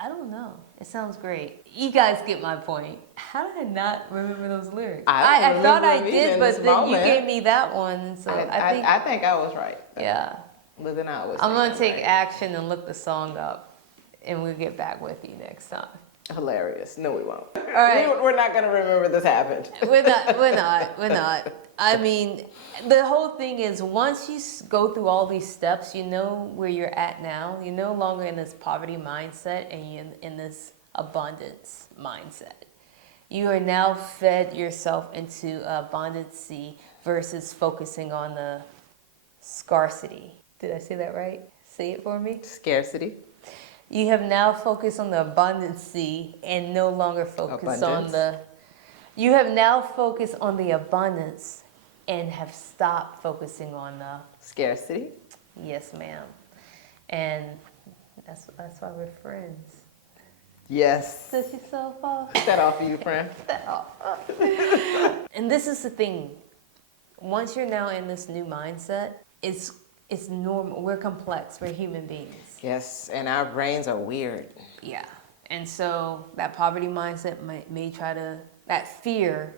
I don't know. It sounds great. You guys get my point. How did I not remember those lyrics? I thought I did, but then you gave me that one, so I think I was right. Yeah. Looking out was. I'm gonna take action and look the song up, and we'll get back with you next time. Hilarious. No, we won't. All right. We're not gonna remember this happened. We're not. I mean, the whole thing is once you go through all these steps, you know where you're at now. You're no longer in this poverty mindset and you're in this abundance mindset. You are now fed yourself into abundancy versus focusing on the scarcity. Did I say that right? Say it for me. Scarcity. You have now focused on the abundancy and no longer focused on the... You have now focused on the abundance and have stopped focusing on the... Scarcity. Yes, ma'am. And that's why we're friends. Yes. Dust yourself off. Set off for you, friend. Set off. And this is the thing. Once you're now in this new mindset, it's normal. We're complex. We're human beings. Yes, and our brains are weird. Yeah. And so that poverty mindset may try to... That fear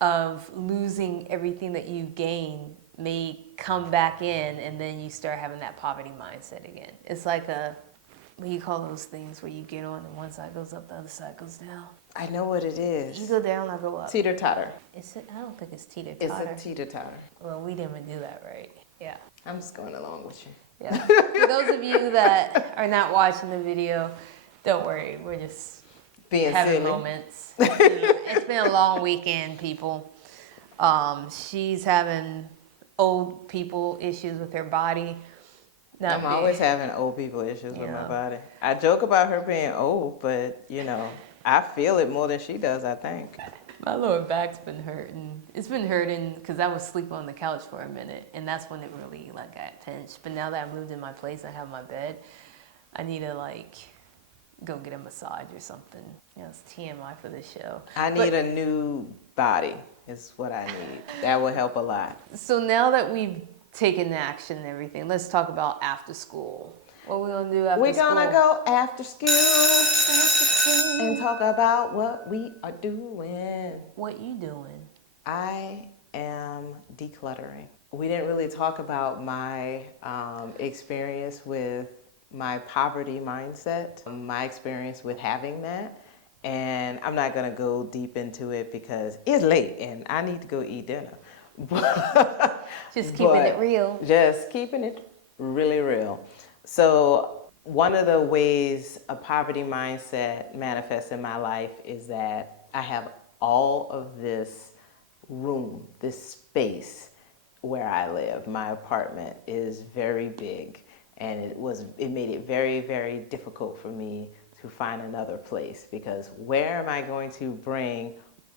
of losing everything that you gain may come back in, and then you start having that poverty mindset again. It's like what do you call those things where you get on and one side goes up, the other side goes down? I know what it is. You go down, I go up. Teeter-totter. I don't think it's teeter-totter. It's a teeter-totter. Well, we didn't do that right. Yeah. I'm just going along with you. Yeah. For those of you that are not watching the video, don't worry. We're just being having silly moments. It's been a long weekend, people. She's having old people issues with her body. I'm always having old people issues with my body. I joke about her being old, but I feel it more than she does, I think. My lower back's been hurting. It's been hurting because I was sleeping on the couch for a minute, and that's when it really got pinched. But now that I moved in my place and I have my bed, I need to go get a massage or something. It's TMI for this show. I need a new body is what I need. That will help a lot. So now that we've taken action and everything, let's talk about after school. What are we going to do after school? We're going to go after school and talk about what we are doing. What you doing? I am decluttering. We didn't really talk about my experience with my poverty mindset, my experience with having that. And I'm not going to go deep into it because it's late and I need to go eat dinner. Just keeping it real. Just keeping it really real. So one of the ways a poverty mindset manifests in my life is that I have all of this room, this space where I live. My apartment is very big, and it made it very, very difficult for me to find another place, because where am I going to bring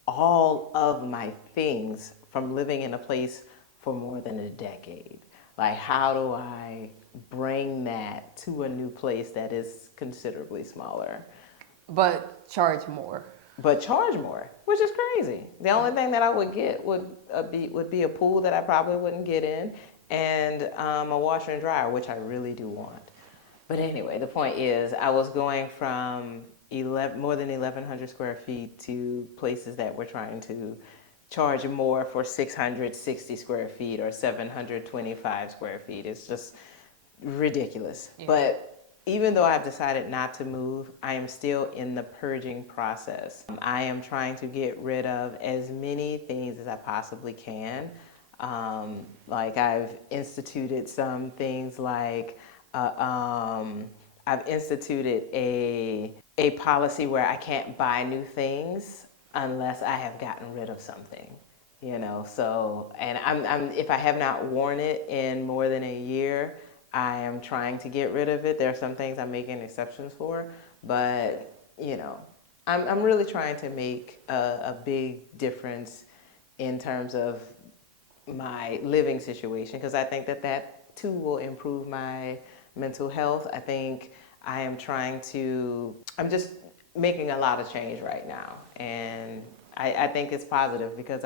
all of my things from living in a place for more than a decade? Like, how do I bring that to a new place that is considerably smaller? But charge more. But charge more, which is crazy. The only thing that I would get would be a pool that I probably wouldn't get in, and a washer and dryer, which I really do want. But anyway, the point is, I was going from more than 1,100 square feet to places that were trying to charge more for 660 square feet or 725 square feet. It's just ridiculous. Yeah. But even though I've decided not to move, I am still in the purging process. I am trying to get rid of as many things as I possibly can. Like I've instituted some things like I've instituted a policy where I can't buy new things unless I have gotten rid of something. You know, so, and I'm if I have not worn it in more than a year, I am trying to get rid of it. There are some things I'm making exceptions for, but you know, I'm really trying to make a big difference in terms of my living situation, because I think that too will improve my mental health. I think I'm just making a lot of change right now, and I think it's positive because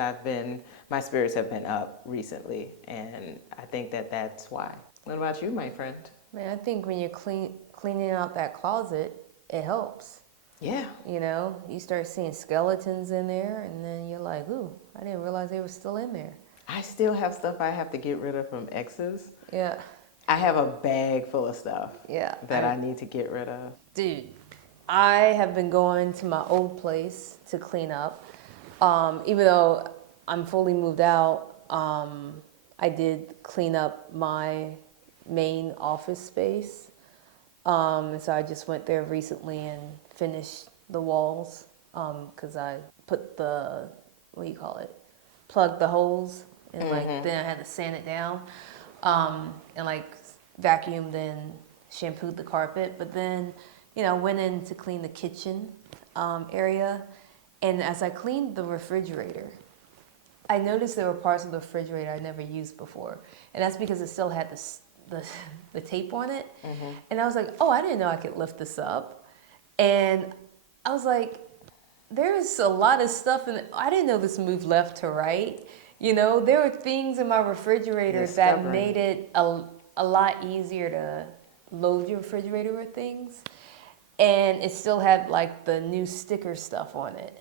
my spirits have been up recently, and I think that's why. What about you, my friend? Man, I think when you're cleaning out that closet, it helps. Yeah. You know, you start seeing skeletons in there, and then you're like, ooh, I didn't realize they were still in there. I still have stuff I have to get rid of from exes. Yeah. I have a bag full of stuff that I need to get rid of. Dude, I have been going to my old place to clean up. Even though I'm fully moved out, I did clean up my main office space. And so I just went there recently and finished the walls because I put plugged the holes, and then I had to sand it down and vacuumed and shampooed the carpet. But then, went in to clean the kitchen area. And as I cleaned the refrigerator, I noticed there were parts of the refrigerator I never used before. And that's because it still had the tape on it. Mm-hmm. And I was like, oh, I didn't know I could lift this up. And I was like, there's a lot of stuff in it. I didn't know this moved left to right. There were things in my refrigerator that made it a lot easier to load your refrigerator with things. And it still had the new sticker stuff on it,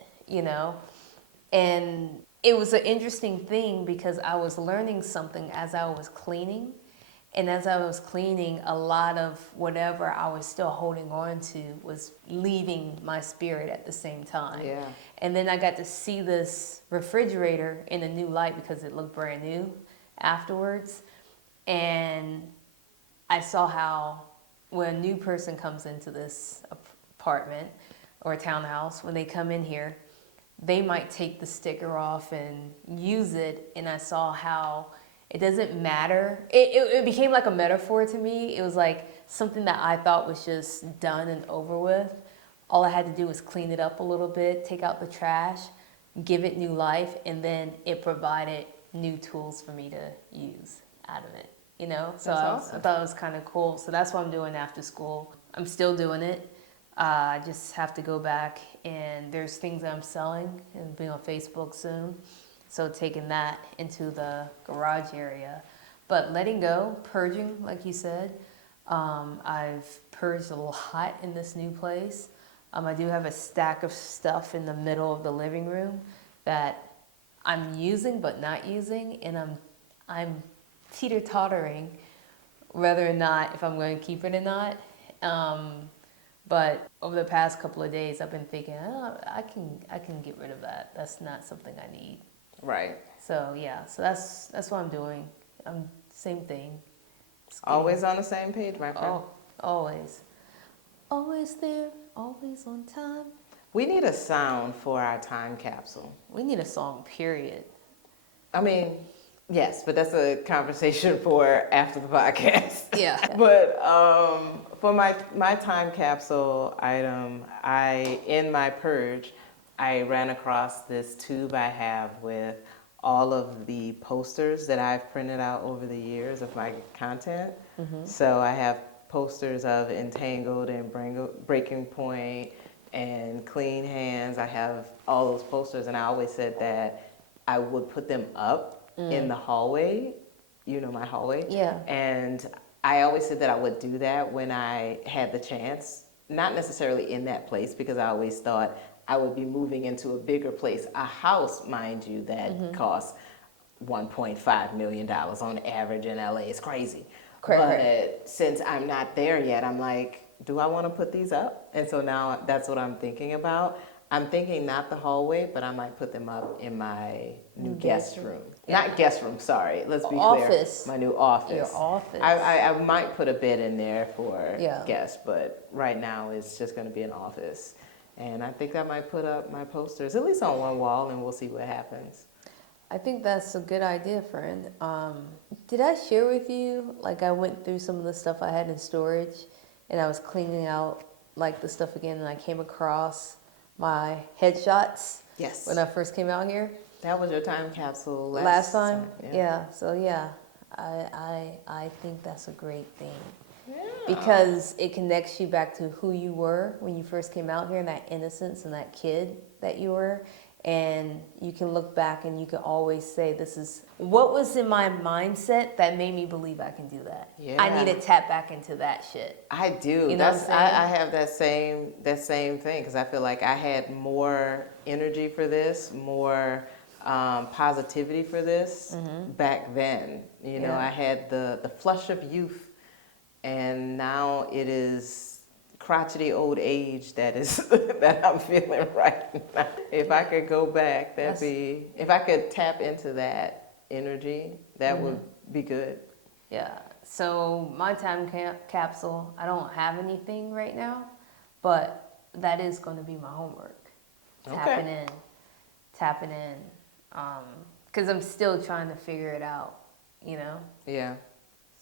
And it was an interesting thing because I was learning something as I was cleaning. And as I was cleaning, a lot of whatever I was still holding on to was leaving my spirit at the same time. Yeah. And then I got to see this refrigerator in a new light because it looked brand new afterwards. And I saw how when a new person comes into this apartment or townhouse, when they come in here, they might take the sticker off and use it. And I saw how it doesn't matter. It became like a metaphor to me. It was like something that I thought was just done and over with. All I had to do was clean it up a little bit, take out the trash, give it new life, and then it provided new tools for me to use out of it. So awesome. I thought it was kind of cool. So that's what I'm doing after school. I'm still doing it. I just have to go back, and there's things that I'm selling and being on Facebook soon. So taking that into the garage area. But letting go, purging, like you said. I've purged a lot in this new place. I do have a stack of stuff in the middle of the living room that I'm using but not using, and I'm teeter-tottering whether or not if I'm going to keep it or not. But over the past couple of days, I've been thinking, I can get rid of that. That's not something I need. Right. So yeah, so that's what I'm doing. Same thing. Always on the same page, my friend. Oh, always. Always there, always on time. We need a sound for our time capsule. We need a song, period. I mean, yes, but that's a conversation for after the podcast. Yeah. But for my time capsule item, in my purge, I ran across this tube I have with all of the posters that I've printed out over the years of my content. Mm-hmm. So I have posters of Entangled and Breaking Point and Clean Hands. I have all those posters, and I always said that I would put them up in the hallway my hallway. Yeah. And I always said that I would do that when I had the chance. Not necessarily in that place, because I always thought I would be moving into a bigger place. A house, mind you, that costs $1.5 million on average in LA. It's crazy. Correct. But since I'm not there yet, I'm like, do I want to put these up? And so now that's what I'm thinking about. I'm thinking not the hallway, but I might put them up in my new guest room. Yeah. Not guest room, sorry. Let's be Office. clear. My new office. Your office. I might put a bed in there for Yeah. guests, but right now it's just going to be an office. And I think I might put up my posters, at least on one wall, and we'll see what happens. I think that's a good idea, friend. Did I share with you, like I went through some of the stuff I had in storage and I was cleaning out like the stuff again and I came across my headshots Yes. when I first came out here? That was your time capsule Last time? Yeah. Yeah. So yeah, I think that's a great thing. Yeah. Because it connects you back to who you were when you first came out here and that innocence and that kid that you were. And you can look back and you can always say, this is what was in my mindset that made me believe I can do that. Yeah. I need to tap back into that shit. I do. You know what I'm saying? I have that same thing, because I feel like I had more energy for this, more positivity for this back then. Yeah. I had the flush of youth, and now it is crotchety old age that is that I'm feeling right now. If I could go back, if I could tap into that energy, that would be good. Yeah. So my time capsule, I don't have anything right now, but that is going to be my homework. Tapping in. Because I'm still trying to figure it out, Yeah.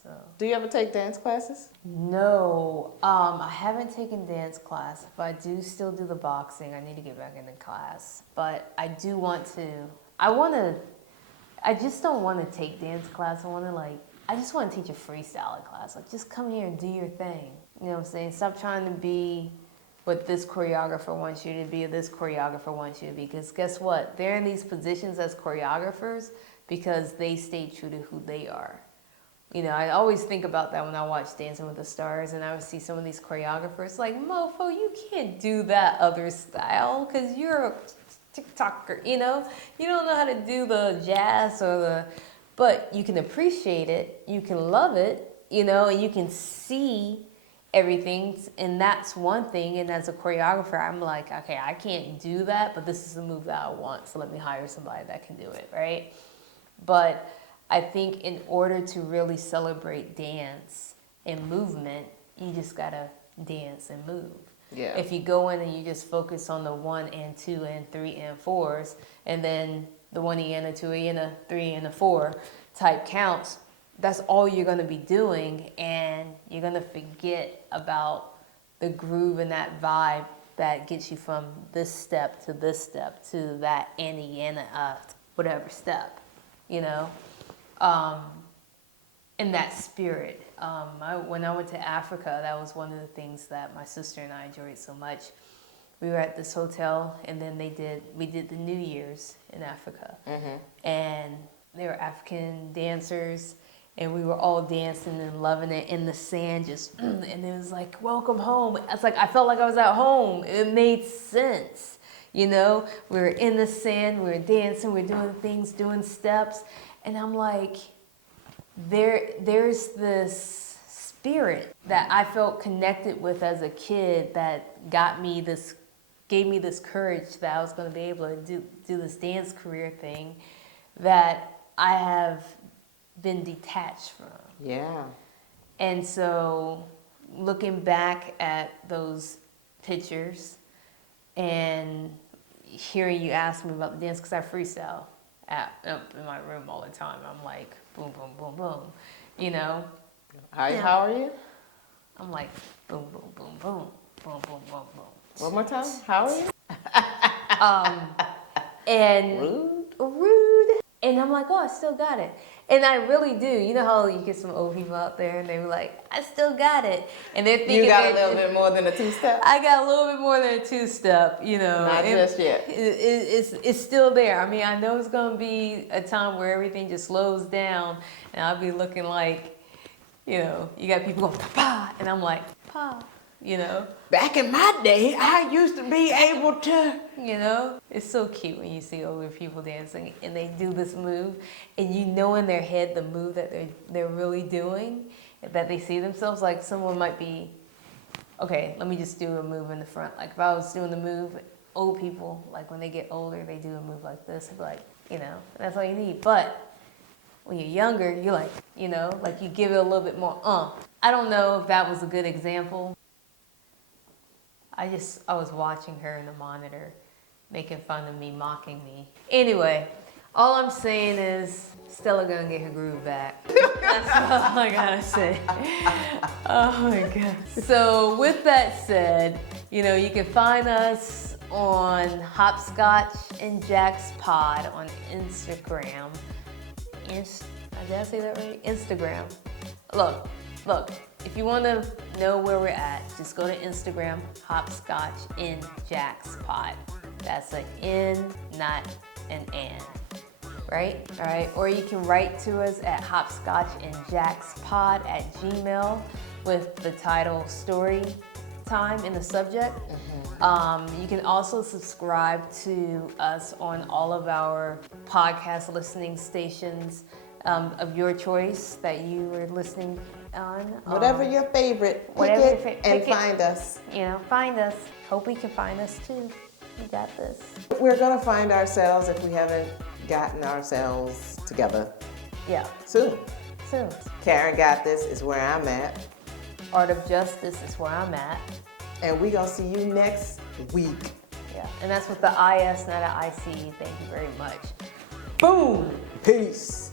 So. Do you ever take dance classes? No, I haven't taken dance class, but I do still do the boxing. I need to get back into class, but I do want to. I just don't want to take dance class. I just want to teach a freestyle class. Like, just come here and do your thing. You know what I'm saying? Stop trying to be what this choreographer wants you to be or this choreographer wants you to be. Because guess what? They're in these positions as choreographers because they stay true to who they are. I always think about that when I watch Dancing with the Stars and I would see some of these choreographers like, mofo, you can't do that other style because you're a TikToker, You don't know how to do the jazz but you can appreciate it, you can love it, and you can see everything, and that's one thing. And as a choreographer, I'm like, okay, I can't do that, but this is the move that I want, so let me hire somebody that can do it, right? But I think in order to really celebrate dance and movement, you just gotta dance and move. Yeah. If you go in and you just focus on the 1 and 2 and 3 and 4s, and then the 1 and a 2 and a 3 and a 4 type counts, that's all you're gonna be doing, and you're gonna forget about the groove and that vibe that gets you from this step to that and whatever step, in that spirit. When I went to Africa, that was one of the things that my sister and I enjoyed so much. We were at this hotel, and then we did the New Year's in Africa, and they were African dancers, and we were all dancing and loving it in the sand, and it was like, welcome home. It's like I felt like I was at home. It made sense, we were in the sand, we were dancing, we were doing things, doing steps. And I'm like, there's this spirit that I felt connected with as a kid that gave me this courage that I was going to be able to do this dance career thing that I have been detached from. Yeah. And so looking back at those pictures and hearing you ask me about the dance, because I freestyle up in my room all the time. I'm like, boom, boom, boom, boom, How are you? I'm like, boom, boom, boom, boom, boom, boom, boom, boom. One more time. How are you? And Rude. And I'm like, oh, I still got it. And I really do. You know how you get some old people out there and they were like, I still got it. And they're thinking You got a little bit more than a two-step? I got a little bit more than a two-step, you know. Not just yet. It's still there. I mean, I know it's going to be a time where everything just slows down and I'll be looking like, you know, you got people going, pa, and I'm like, pa, you know. Back in my day, I used to be able to. You know, it's so cute when you see older people dancing and they do this move and you know in their head the move that they're really doing, that they see themselves. Like someone might be, okay, let me just do a move in the front. Like if I was doing the move, old people, like when they get older, they do a move like this. I'd be like, you know, that's all you need. But when you're younger, you're like, you know, like you give it a little bit more, I don't know if that was a good example. I was watching her in the monitor, making fun of me, mocking me. Anyway, all I'm saying is Stella gonna get her groove back. That's all I gotta say. Oh my God. So with that said, you know, you can find us on Hopscotch-N-Jacks-Pod on Instagram. Did I say that right? Instagram. Look. If you want to know where we're at, just go to Instagram, Hopscotch-N-Jacks-Pod. That's an N, not an N, right? All right. Or you can write to us at hopscotchnjackspod@gmail with the title Story Time in the subject. You can also subscribe to us on all of our podcast listening stations of your choice that you were listening on. Whatever your favorite, find us. You know, find us. Hope we can find us too. We got this. We're gonna find ourselves if we haven't gotten ourselves together. Yeah. Soon. Karen Got This is where I'm at. Art of Justice is where I'm at. And we gonna see you next week. Yeah. And that's with the IS, not an IC. Thank you very much. Boom. Peace.